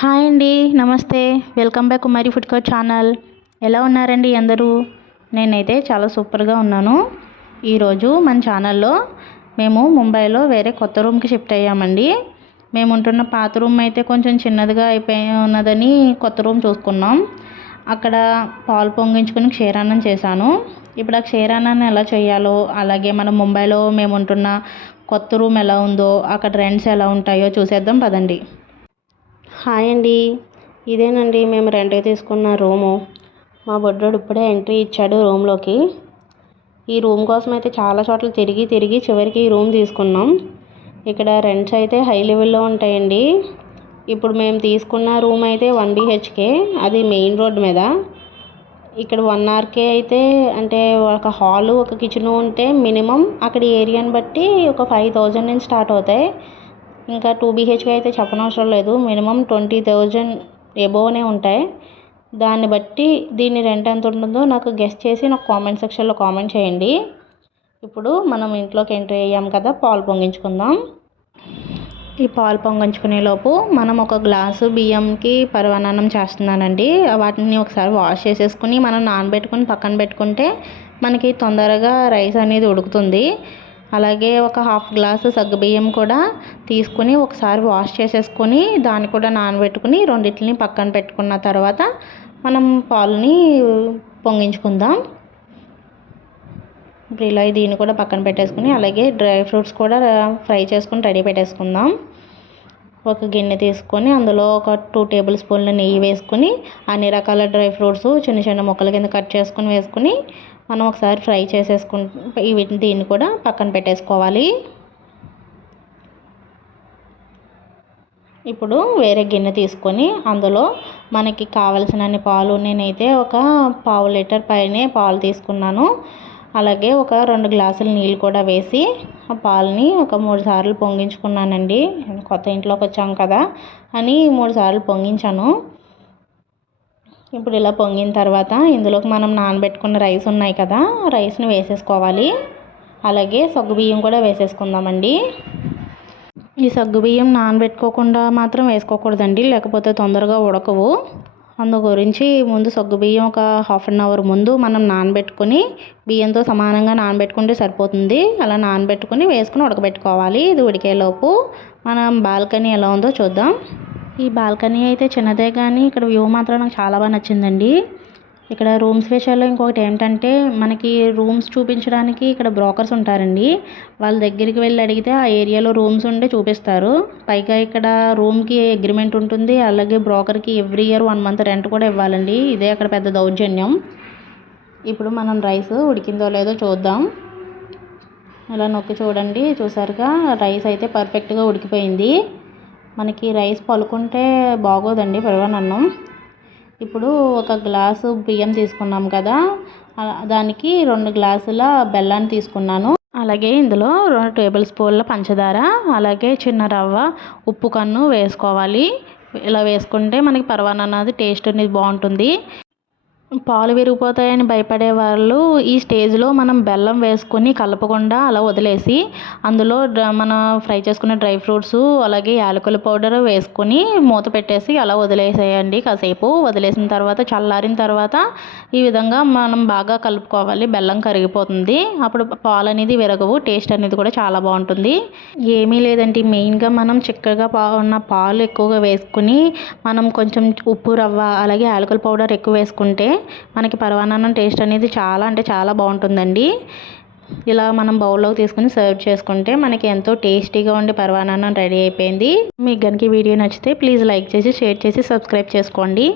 Hi అండి నమస్తే. Welcome back Kumari food court channel. ఎలా ఉన్నారండి అందరూ? నేనైతే చాలా సూపర్గా ఉన్నాను. ఈరోజు మన ఛానల్లో మేము ముంబైలో వేరే కొత్త రూమ్కి షిఫ్ట్ అయ్యామండి. మేము ఉంటున్న పాత రూమ్ అయితే కొంచెం చిన్నదిగా అయిపోయి ఉన్నదని కొత్త రూమ్ చూసుకున్నాం. అక్కడ పాలు పొంగించుకుని క్షీరాన్నం చేశాను. ఇప్పుడు ఆ క్షీరాన్నాన్ని ఎలా చేయాలో అలాగే మనం ముంబైలో మేము ఉంటున్న కొత్త రూమ్ ఎలా ఉందో అక్కడ రెంట్స్ ఎలా ఉంటాయో చూసేద్దాం పదండి. హాయ్ అండి. ఇదేనండి మేము రెంట్కి తీసుకున్న రూము. మా బొడ్డోడు ఇప్పుడే ఎంట్రీ ఇచ్చాడు రూమ్లోకి. ఈ రూమ్ కోసం అయితే చాలా చోట్ల తిరిగి తిరిగి చివరికి ఈ రూమ్ తీసుకున్నాం. ఇక్కడ రెంట్స్ అయితే హై లెవెల్లో ఉంటాయండి. ఇప్పుడు మేము తీసుకున్న రూమ్ అయితే వన్ బీహెచ్కే అది మెయిన్ రోడ్ మీద. ఇక్కడ వన్ ఆర్కే అయితే అంటే ఒక హాలు ఒక కిచెను ఉంటే మినిమం అక్కడ ఏరియాని బట్టి ఒక ఫైవ్ థౌజండ్ నుంచి స్టార్ట్ అవుతాయి. ఇంకా టూ బీహెచ్కే అయితే చెప్పనవసరం లేదు. మినిమం ట్వంటీ థౌజండ్ ఎబోవ్నే ఉంటాయి. దాన్ని బట్టి దీని రెంట్ ఎంత ఉంటుందో నాకు గెస్ట్ చేసి నాకు కామెంట్ సెక్షన్లో కామెంట్ చేయండి. ఇప్పుడు మనం ఇంట్లోకి ఎంట్రీ అయ్యాం కదా పాలు పొంగించుకుందాం. ఈ పాలు పొంగించుకునే లోపు మనం ఒక గ్లాసు బియ్యంకి పరవాన్నం చేస్తున్నానండి. వాటిని ఒకసారి వాష్ చేసేసుకుని మనం నానబెట్టుకుని పక్కన పెట్టుకుంటే మనకి తొందరగా రైస్ అనేది ఉడుకుతుంది. అలాగే ఒక హాఫ్ గ్లాసు సగ్గుబియ్యం కూడా తీసుకుని ఒకసారి వాష్ చేసేసుకొని దాన్ని కూడా నానబెట్టుకుని రెండింటిని పక్కన పెట్టుకున్న తర్వాత మనం పాలని పొంగించుకుందాం. ఇప్పుడు ఇలా దీన్ని కూడా పక్కన పెట్టేసుకుని అలాగే డ్రై ఫ్రూట్స్ కూడా ఫ్రై చేసుకుని రెడీ పెట్టేసుకుందాం. ఒక గిన్నె తీసుకొని అందులో ఒక టూ టేబుల్ స్పూన్ల నెయ్యి వేసుకుని అన్ని రకాల డ్రై ఫ్రూట్స్ చిన్న చిన్న ముక్కల కింద కట్ చేసుకుని వేసుకుని మనం ఒకసారి ఫ్రై చేసేసుకుంటే వీటిని దీన్ని కూడా పక్కన పెట్టేసుకోవాలి. ఇప్పుడు వేరే గిన్నె తీసుకొని అందులో మనకి కావలసినన్ని పాలు నేనైతే ఒక పావు లీటర్ పైనే పాలు తీసుకున్నాను. అలాగే ఒక రెండు గ్లాసులు నీళ్ళు కూడా వేసి ఆ పాలని ఒక మూడు సార్లు పొంగించుకున్నానండి. కొత్త ఇంట్లోకి వచ్చాం కదా అని మూడు సార్లు పొంగించాను. ఇప్పుడు ఇలా పొంగిన తర్వాత ఇందులోకి మనం నానబెట్టుకున్న రైస్ ఉన్నాయి కదా రైస్ని వేసేసుకోవాలి. అలాగే సగ్గుబియ్యం కూడా వేసేసుకుందామండి. ఈ సగ్గుబియ్యం నానబెట్టుకోకుండా మాత్రం వేసుకోకూడదండి లేకపోతే తొందరగా ఉడకవు. అందు గురించి ముందు సగ్గుబియ్యం ఒక హాఫ్ అన్ అవర్ ముందు మనం నానబెట్టుకుని బియ్యంతో సమానంగా నానబెట్టుకుంటే సరిపోతుంది. అలా నానబెట్టుకుని వేసుకుని ఉడకబెట్టుకోవాలి. ఇది ఉడికేలోపు మనం బాల్కనీ ఎలా ఉందో చూద్దాం. ఈ బాల్కనీ అయితే చిన్నదే కానీ ఇక్కడ వ్యూ మాత్రం నాకు చాలా బాగా నచ్చిందండి. ఇక్కడ రూమ్స్ విషయాల్లో ఇంకొకటి ఏంటంటే మనకి రూమ్స్ చూపించడానికి ఇక్కడ బ్రోకర్స్ ఉంటారండి. వాళ్ళ దగ్గరికి వెళ్ళి అడిగితే ఆ ఏరియాలో రూమ్స్ ఉంటే చూపిస్తారు. పైగా ఇక్కడ రూమ్కి అగ్రిమెంట్ ఉంటుంది. అలాగే బ్రోకర్కి every year one month rent కూడా ఇవ్వాలండి. ఇదే అక్కడ పెద్ద దౌర్జన్యం. ఇప్పుడు మనం రైస్ ఉడికిందో లేదో చూద్దాం. ఇలా నొక్కి చూడండి. చూసారుగా రైస్ అయితే పర్ఫెక్ట్గా ఉడికిపోయింది. మనకి రైస్ పలుకుంటే బాగోదండి పెరుగన్నం. ఇప్పుడు ఒక గ్లాసు బియ్యం తీసుకున్నాం కదా దానికి రెండు గ్లాసుల బెల్లాన్ని తీసుకున్నాను. అలాగే ఇందులో రెండు టేబుల్ స్పూన్ల పంచదార అలాగే చిన్న రవ్వ ఉప్పు కన్ను వేసుకోవాలి. ఇలా వేసుకుంటే మనకి పరవానన్నది టేస్ట్ అనేది బాగుంటుంది. పాలు విరిగిపోతాయని భయపడే వాళ్ళు ఈ స్టేజ్లో మనం బెల్లం వేసుకొని కలపకుండా అలా వదిలేసి అందులో మన ఫ్రై చేసుకున్న డ్రై ఫ్రూట్స్ అలాగే యాలకుల పౌడర్ వేసుకొని మూత పెట్టేసి అలా వదిలేసేయండి కాసేపు. వదిలేసిన తర్వాత చల్లారిన తర్వాత ఈ విధంగా మనం బాగా కలుపుకోవాలి. బెల్లం కరిగిపోతుంది. అప్పుడు పాలు అనేది విరగవు. టేస్ట్ అనేది కూడా చాలా బాగుంటుంది. ఏమీ లేదండి. మెయిన్గా మనం చిక్కగా పా ఉన్న పాలు ఎక్కువగా వేసుకుని మనం కొంచెం ఉప్పు రవ్వ అలాగే యాలకుల పౌడర్ ఎక్కువ వేసుకుంటే మనకి పరవాన్నం టేస్ట్ అనేది చాలా అంటే చాలా బాగుంటుందండి. ఇలా మనం బౌల్లోకి తీసుకుని సర్వ్ చేసుకుంటే మనకి ఎంతో టేస్టీగా ఉండే పరవాన్నం రెడీ అయిపోయింది. మీకు కనుక వీడియో నచ్చితే ప్లీజ్ లైక్ చేసి షేర్ చేసి సబ్స్క్రైబ్ చేసుకోండి.